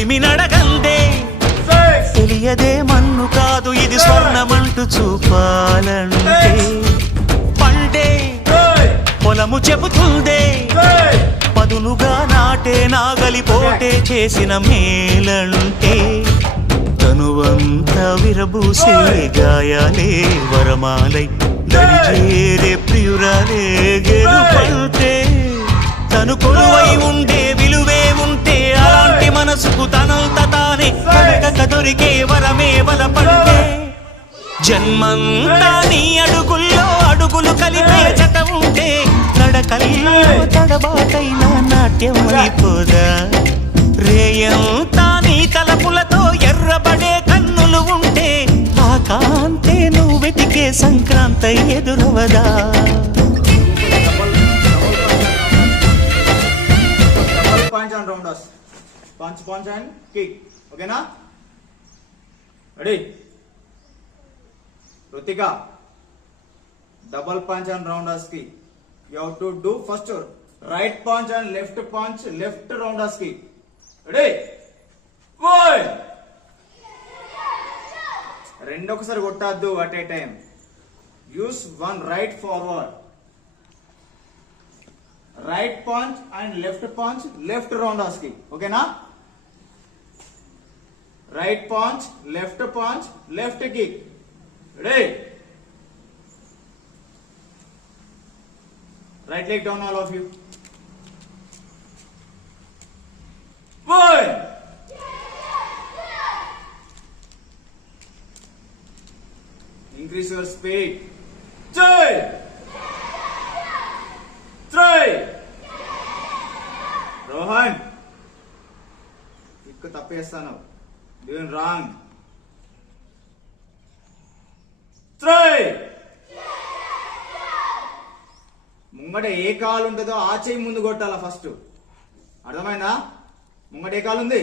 కలిమి నడగందే తెలియదే మన్ను కాదు ఇది స్వర్ణమంటూ చూపాలంటే పండే పొలము చెబుతుందే పదునుగా నాటే నాగలి పోటే చేసిన మేలంటే తనువంతా విరబూసే గాయాలే వరమాలై దరిజేరే ప్రియురాలే గెలుపంటే తను కొలువై ఉండే విలువే ఉంటే అలాంటి మనసుకు తనంత తానే కడగక దొరికే వరమే బలపంటే జన్మంతా నీ అడుగుల్లో అడుగులు కలిపే జత ఉంటే నడకల్లో తడబాటైన నాట్యం అయిపోదా రేయంతా నీ తలపులతో ఎర్రబడే కన్నులు ఉంటే ఆ కాంతే నువ్వు వెతికే Sankranti ఎదురవదా punch and rounders. Punch and kick. Okay na? Ready? Rutika. Double punch and rounders kick. You have to do first right punch and left rounders kick. Ready? One. Rendu okasari kottaddu at a time. Use one right forward. Right punch and left rounders kick. Okay na? Right punch, left kick. Ready? Right leg down, all of you. One. Increase your speed. Two. 3. Rohan, ikku tappestanu. Doing wrong. 3. ముంగట ఏ కాలు ఉంటుందో ఆ చెయ్యి ముందు కొట్టాలా first. అర్థమైందా? ముంగట ఏ కాలు ఉంది?